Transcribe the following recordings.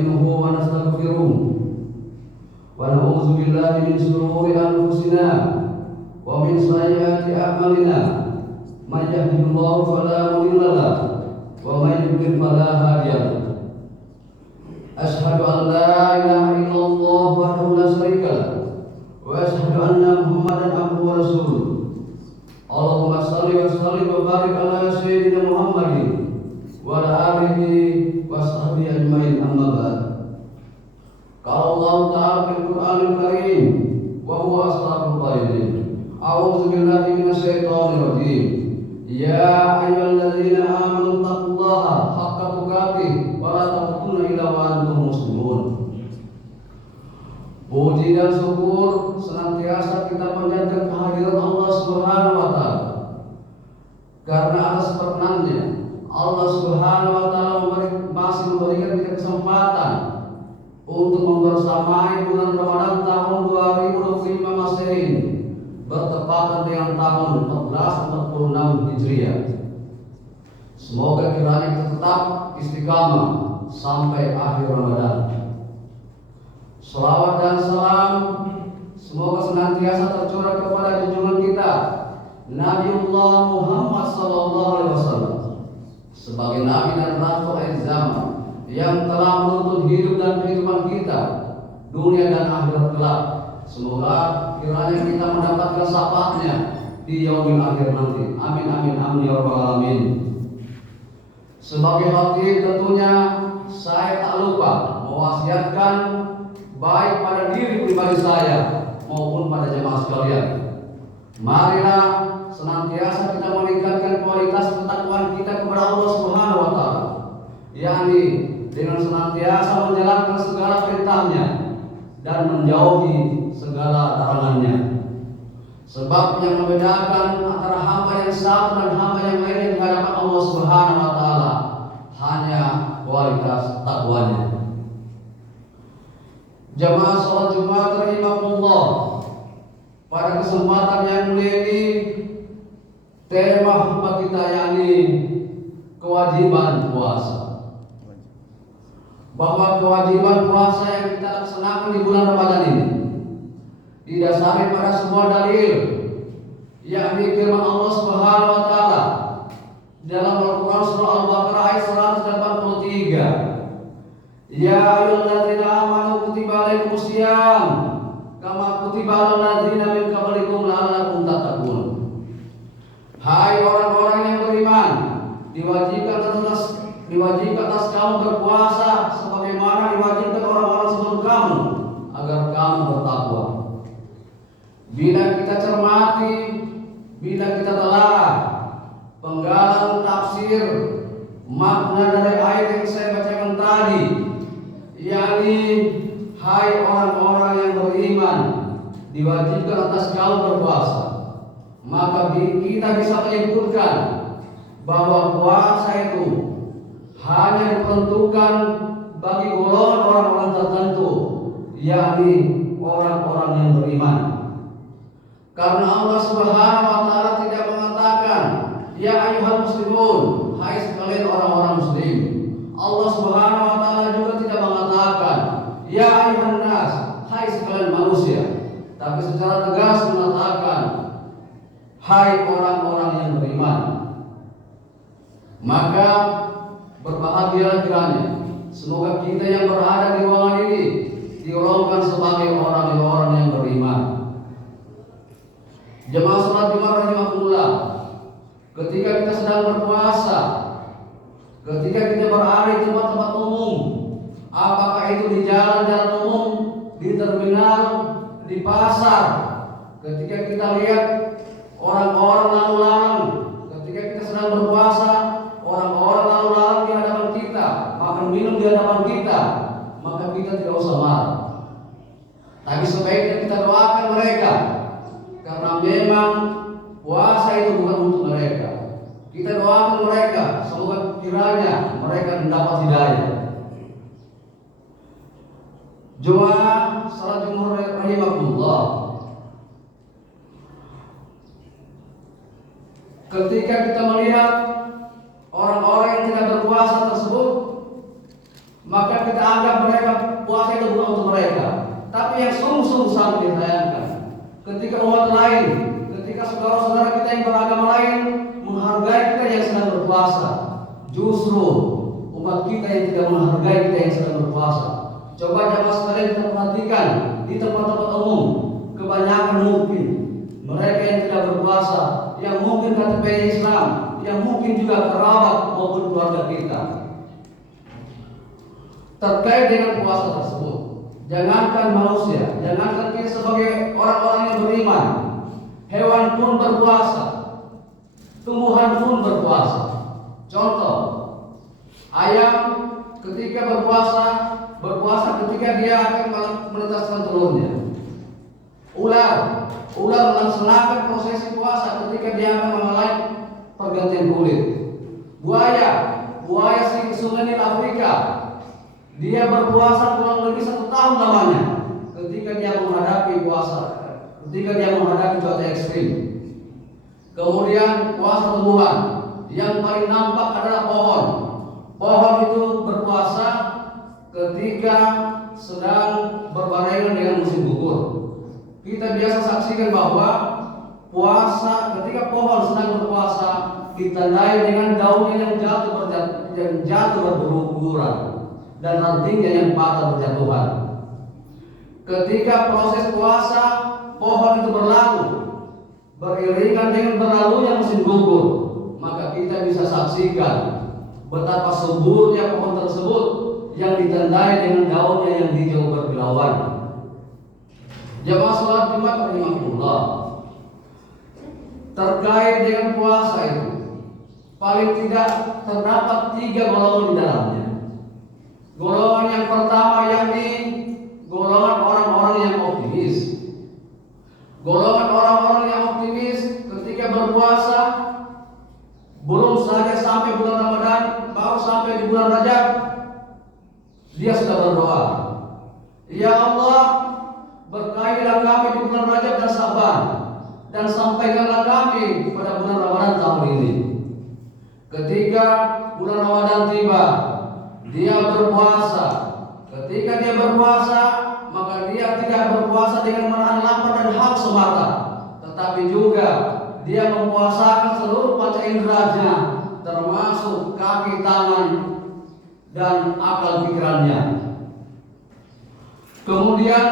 ونستعينه ونستغفره ونعوذ بالله من شرور أنفسنا ومن سيئات أعمالنا من يهده الله فلا مضل له ومن يضلل فلا هادي له أشهد أن لا إله إلا الله وحده لا شريك له وأشهد أن محمدا عبده ورسوله اللهم صل وسلم وبارك على سيدنا محمد وعلى آله وصحبه أجمعين أما بعد قال الله تعالى في القرآن الكريم وهو أصدق القائلين أعوذ بالله من الشيطان الرجيم يا أيها الذين آمنوا اتقوا الله حق تقاته ولا تموتن إلا وأنتم مسلمون. Puji dan syukur senantiasa kita panjatkan kehadiran Allah Subhanahu wa taala. Karena atas perkenannya Allah Subhanahu wa taala masih memberikan kita kesempatan untuk membersamai bulan Ramadan tahun 2025 Masehi bertepatan dengan tahun 1446 Hijriah. Semoga kiranya kita tetap istiqamah sampai akhir Ramadan. Salawat dan salam semoga senantiasa tercurah kepada junjungan kita Nabiullah Muhammad SAW sebagai Nabi dan Rasul akhir zaman yang telah menuntun hidup dan kehidupan kita dunia dan akhirat kelak. Semoga kiranya kita mendapatkan syafaatnya di yaumil akhir nanti. Amin amin amin ya rabbal alamin. Sebagai khatib tentunya saya tak lupa mewasiatkan baik pada diri pribadi saya maupun pada jemaah sekalian. Marilah senantiasa kita meningkatkan kualitas ketakwaan kita kepada Allah Subhanahu wa taala, yakni dengan senantiasa menjalankan segala perintahnya dan menjauhi segala larangannya. Sebab yang membedakan antara hamba yang satu dan hamba yang lain di hadapan Allah Subhanahu wa taala hanya kualitas takwanya. Jamaah salat Jumat rahimakumullah, pada kesempatan yang mulia ini tema khutbah kita yakni kewajiban puasa. Bahwa kewajiban puasa yang kita laksanakan di bulan Ramadan ini didasari pada sebuah dalil, yakni firman Allah Subhanahu wa taala dalam Al-Qur'an surah Al-Baqarah ayat 183. Ya ayyuhalladzina amanu kutiba alaikumus syiyam kama kutiba alal ladzina min qablikum la'allakum tattaqun. Hai orang-orang yang beriman, diwajibkan atas kamu berpuasa sebagaimana diwajibkan orang-orang sebelum kamu agar kamu bertakwa. Bila kita cermati, bila kita telah penggalan tafsir makna dari ayat yang saya bacakan tadi, yakni hai orang-orang yang beriman, diwajibkan atas kamu berpuasa, maka kita bisa menyimpulkan bahwa puasa itu hanya diperuntukkan bagi golongan orang-orang tertentu, yakni orang-orang yang beriman. Karena Allah Subhanahu wa taala tidak mengatakan ya ayyuhal muslimun, hai sekalian orang-orang muslim. Allah Subhanahu wa taala juga tidak mengatakan ya ayyuhan nas, hai sekalian manusia. Tapi secara tegas mengatakan hai orang-orang yang beriman. Maka berbahagialah kiranya semoga kita yang berada di ruangan ini digolongkan sebagai orang-orang yang beriman. Jemaah salat Jumat rahimakumullah, ketika kita sedang berpuasa, ketika kita berada di tempat-tempat umum, apakah itu di jalan-jalan umum, di terminal, di pasar, ketika kita lihat orang-orang lalu lalang, ketika kita sedang berpuasa, orang-orang lalu lalang di hadapan kita, makan minum di hadapan kita, maka kita tidak usah marah. Tapi sebaiknya kita doakan mereka, karena memang puasa itu bukan untuk mereka. Kita doakan mereka, semoga kiranya mereka mendapat hidayah. Jemaah salat Jumat rahimakumullah, ketika kita melihat orang-orang yang tidak berpuasa tersebut, maka kita anggap mereka puasa itu bukan untuk mereka. Tapi yang sungguh-sungguh sangat disayangkan, ketika umat lain, ketika saudara-saudara kita yang beragama lain menghargai kita yang sedang berpuasa, justru umat kita yang tidak menghargai kita yang sedang berpuasa. Coba jamaah sekalian kita perhatikan di tempat-tempat umum, kebanyakan mungkin mereka yang tidak berpuasa, yang mungkin KTP Islam, yang mungkin juga kerabat maupun keluarga kita. Terkait dengan puasa tersebut, jangankan manusia, jangankan kita sebagai orang-orang yang beriman, hewan pun berpuasa, tumbuhan pun berpuasa. Contoh, ayam ketika berpuasa ketika dia akan menetaskan telurnya. Ular melaksanakan prosesi puasa ketika dia akan mengalami pergantian kulit. Buaya sungai Nil Afrika, dia berpuasa kurang lebih 1 tahun lamanya ketika dia menghadapi cuaca ekstrim. Kemudian puasa tumbuhan, yang paling nampak adalah pohon. Pohon itu berpuasa ketika sedang berbarengan dengan musim gugur. Kita biasa saksikan bahwa puasa ketika pohon sedang berpuasa ditandai dengan daunnya yang jatuh berguguran dan rantingnya yang patah berjatuhan. Ketika proses puasa, pohon itu berlalu beriringan dengan berlalunya musim gugur, maka kita bisa saksikan betapa suburnya pohon tersebut yang ditandai dengan daunnya yang hijau berkilauan. Jamaah salat Jumat rahimahullah, terkait dengan puasa itu paling tidak terdapat 3 golongan di dalamnya. Golongan yang pertama yakni golongan orang-orang yang optimis. Golongan orang-orang yang optimis ketika berpuasa belum saja sampai bulan Ramadan, baru sampai di bulan Rajab dia sudah berdoa, "Ya Allah, berkahilah kami di bulan Rajab dan Syaban, dan sampaikanlah kami pada bulan Ramadan tahun ini." Ketika bulan Ramadan tiba, dia berpuasa. Ketika dia berpuasa, maka dia tidak berpuasa dengan menahan lapar dan haus semata, tetapi juga dia mempuasakan seluruh panca inderanya, termasuk kaki, tangan, dan akal pikirannya. Kemudian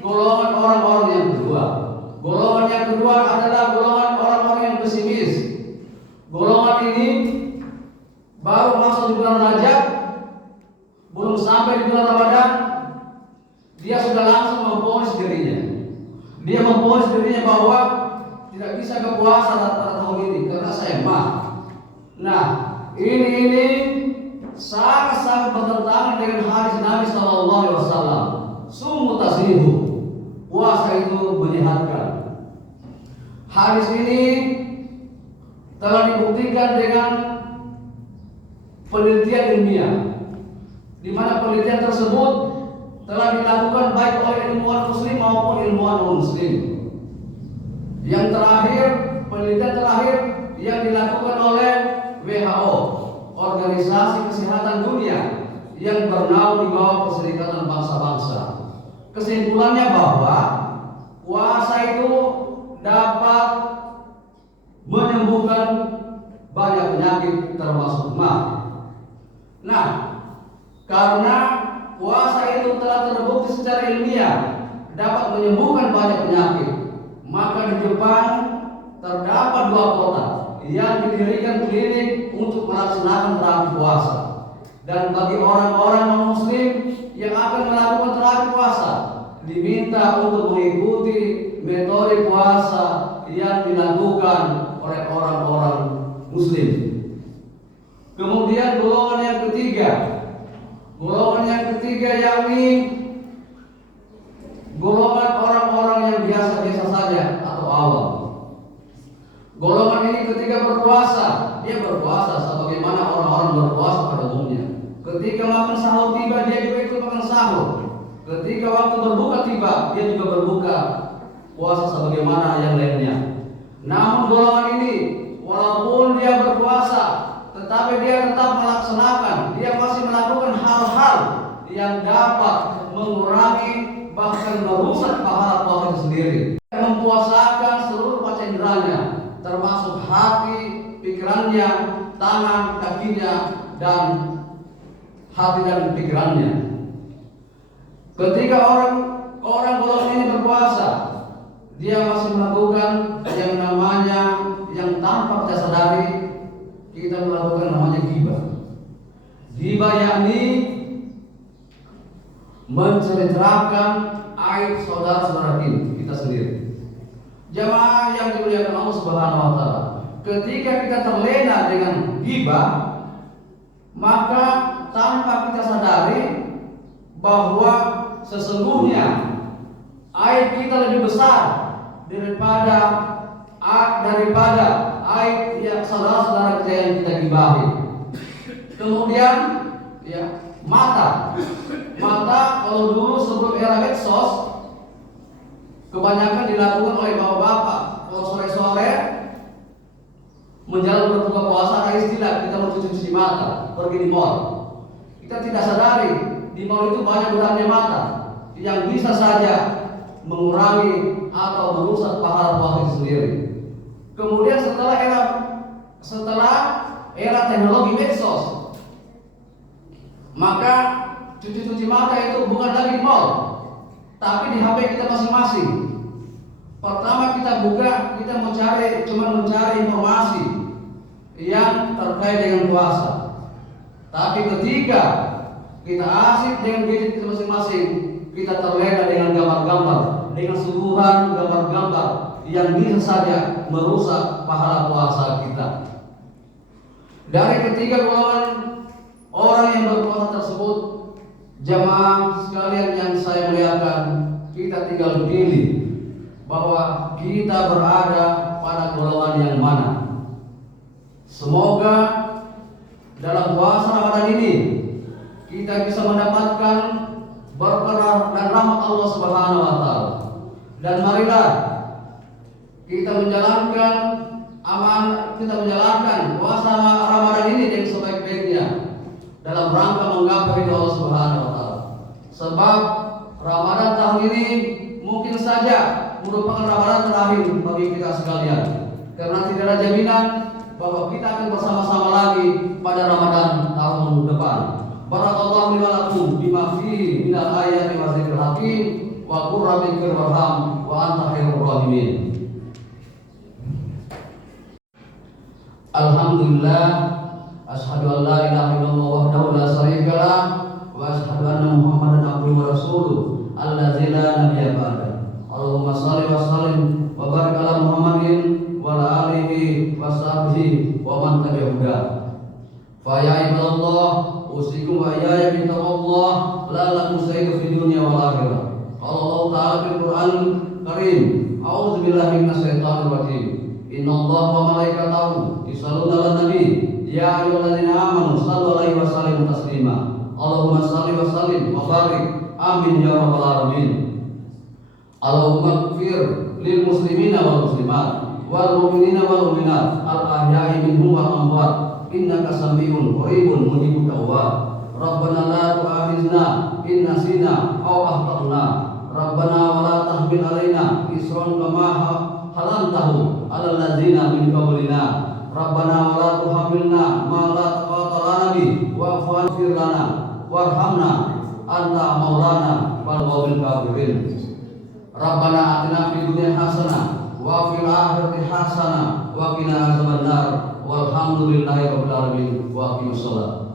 golongan orang-orang yang kedua. Golongan yang kedua adalah golongan orang-orang yang pesimis. Golongan ini baru masuk di bulan Rajab, belum sampai di bulan Ramadan, dia sudah langsung memponis dirinya. Dia memponis dirinya bahwa tidak bisa berpuasa pada tahun ini karena saya mah. Nah, ini sangat-sangat bertentangan dengan hadis Nabi SAW. Summu tasrihu, puasa itu menyehatkan. Hadis ini telah dibuktikan dengan penelitian ilmiah, di mana penelitian tersebut telah dilakukan baik oleh ilmuwan muslim maupun ilmuwan non-muslim. Yang terakhir, penelitian terakhir yang dilakukan oleh WHO, Organisasi Kesehatan Dunia, yang bernaung di bawah Perserikatan Bangsa-Bangsa. Kesimpulannya bahwa puasa itu dapat menyembuhkan banyak penyakit termasuk mah. Nah, karena puasa itu telah terbukti secara ilmiah dapat menyembuhkan banyak penyakit, maka di Jepang terdapat 2 kota yang didirikan klinik untuk melaksanakan terapi puasa. Dan bagi orang-orang non-muslim yang akan melakukan terapi puasa, diminta untuk mengikuti metode puasa yang dilakukan oleh orang-orang muslim. Kemudian golongan yang ketiga yakni golongan orang-orang yang biasa-biasa saja atau awam. Golongan ini ketika berpuasa, dia berpuasa sebagaimana orang-orang berpuasa pada umumnya. Ketika makan sahur tiba, dia juga ikut makan sahur. Ketika waktu berbuka tiba, dia juga berbuka puasa sebagaimana yang lainnya. Namun golongan ini, walaupun dia berpuasa, tetapi dia tetap melaksanakan, dia masih melakukan hal-hal yang dapat mengurangi bahkan merusak pahala puasa itu sendiri. Mempuasakan seluruh panca inderanya, termasuk hati, pikirannya, tangan, kakinya, dan hati dan pikirannya. Ketika orang golongan ini berpuasa, dia masih melakukan yang namanya, yang tanpa kita sadari, kita melakukan namanya ghibah. Ghibah yakni menceritakan aib saudara-saudara kita sendiri. Jamaah yang dimuliakan Allah Subhanahu wa taala, ketika kita terlena dengan ghibah, maka tanpa kita sadari bahwa sesungguhnya aib kita lebih besar daripada aib yang saudara-saudara kita yang kita gibahi. Kemudian mata kalau dulu sebelum era medsos kebanyakan dilakukan oleh bapak-bapak. Kalau sore-sore menjelang berbuka puasa ada istilah kita mau cuci mata, pergi di mall. Kita tidak sadari di mall itu banyak gudangnya mata yang bisa saja mengurangi atau merusak pahala puasa itu sendiri. Kemudian setelah era teknologi medsos, maka cuci mata itu bukan lagi di mall, tapi di HP kita masing-masing. Pertama kita buka, kita cuma mencari informasi yang terkait dengan puasa. Tapi ketika kita asik dengan gadget kita masing-masing, kita terlena dengan gambar-gambar, dengan suguhan gambar-gambar yang bisa saja merusak pahala puasa kita. Dari ketiga golongan orang yang berpuasa tersebut, jamaah sekalian yang saya muliakan, kita tinggal pilih bahwa kita berada pada golongan yang mana. Semoga dalam puasa Ramadan ini kita bisa mendapatkan berkah dan rahmat Allah Subhanahu wa taala. Dan marilah kita menjalankan puasa Ramadan ini dengan sebaik-baiknya dalam rangka menggapai ridha Allah Subhanahu wa taala. Sebab Ramadan tahun ini mungkin saja merupakan Ramadan terakhir bagi kita sekalian, karena tidak ada jaminan bahwa kita akan bersama-sama lagi pada Ramadan tahun depan. Barakallahu li wa lakum bima fihi minal ayati wa dzikril hakim wa qur rabbi irham wa anta khairur rahimin. Alhamdulillah, asyhadu an la ilaha illallah wahdahu la syarika lah wa asyhadu anna Muhammadan abduhu wa rasuluh allazi la nabiyya ba'da. Allahumma shalli wa sallim wa barik ala Muhammadin wa ala alihi wa sahbihi wa man tabi'ahu. Fa ya ibadallah, usikum wa iyaya bi taqwallah la'allakum tuflihun fid dunya wal akhirah. Allah Ta'ala fil Qur'an Karim, a'udzu billahi minasyaitonir rajim. Innallaha wa malaikatahu yusholluna 'alan nabi ya ayyuhalladzina amanu shallu 'alaihi wa sallimu taslima. Allahumma shalli wa sallim wa barik, amin ya rabbal alamin. Allahumma ighfir lil muslimina wal muslimat wal mu'minina wal mu'minat al ahya'i minhum wal amwat innaka sami'un qaribun mujibut da'wat. Rabbana la tu'akhizna in nasina aw akhtana. Rabbana wa la tahmil 'alaina isran kama halantahu 'alal ladzina min qablina. Rabbana wa la tuhammilna ma la taqata lana bi wa'fu 'anna warhamna anta maulana wal qawmil kafirin. Rabbana atina fid dunya hasanah wa fil akhirati hasanah wa qina azabannar. Walhamdulillahi rabbil alamin wa aqimus shalah.